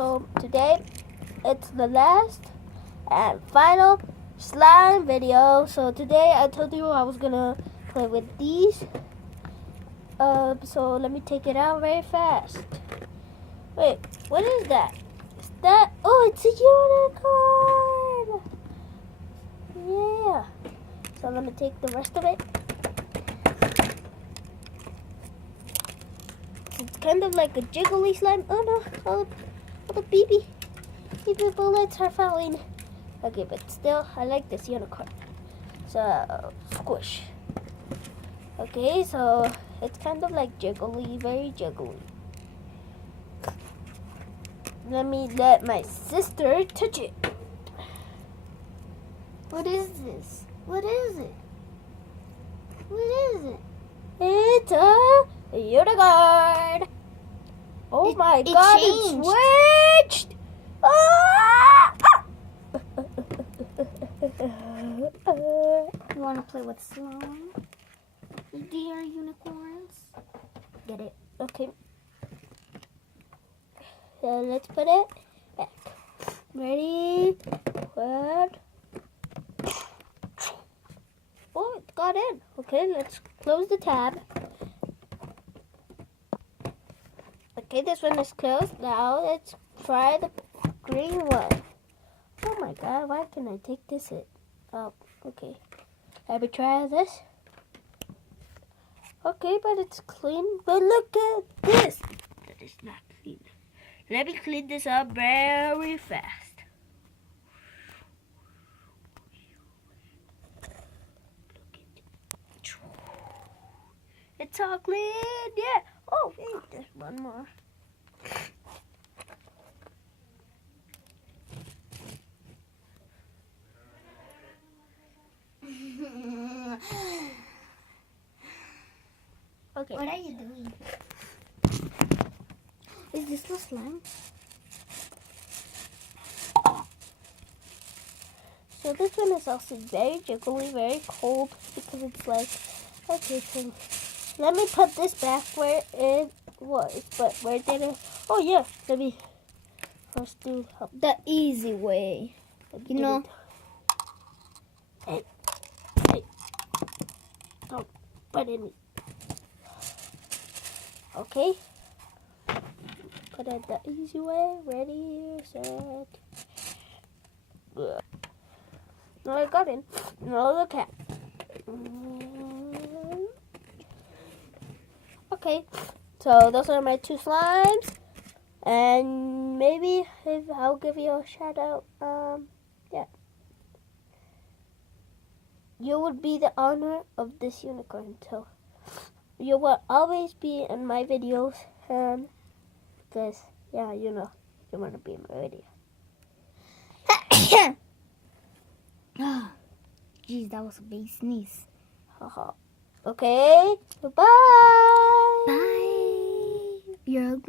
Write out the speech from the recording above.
So today it's the last and final slime video. So today I told you I was gonna play with these. So let me take it out very fast. Wait, what is that? Is that? Oh, it's a unicorn. Yeah. So I'm gonna take the rest of it. It's kind of like a jiggly slime. Oh no! Oh the baby bullets are falling. Okay, but still, I like this unicorn. So squish. Okay, so it's kind of like jiggly, very jiggly. Let me let my sister touch it. What is this? What is it? What is it? It's a unicorn. Oh my God! Changed. It switched. Ah! You want to play with slime? Dear unicorns? Get it. Okay. So let's put it back. Ready? What? Oh, it got in. Okay, let's close the tab. Okay, this one is closed. Now let's try the green one. Oh my God, why can I take this in? Oh, okay. Let me try this. Okay, but it's clean. But look at this. That is not clean. Let me clean this up very fast. It's all clean, yeah. Oh, wait, there's one more. Okay. What are you doing? Is this the slime? So this one is also very jiggly, very cold because it's like, okay, so let me put this back where it was. But where did it? Oh yeah, let me first do The easy way. You know? Hey. Don't put in. Okay. Put it the easy way. Ready, set. No, I got in. No, the cat. Okay, so those are my two slimes, and maybe if I'll give you a shout out. Yeah, you would be the owner of this unicorn, so you will always be in my videos, because yeah, you know, you want to be in my video. Jeez, that was a big sneeze. Okay, bye. Bye. You're ugly.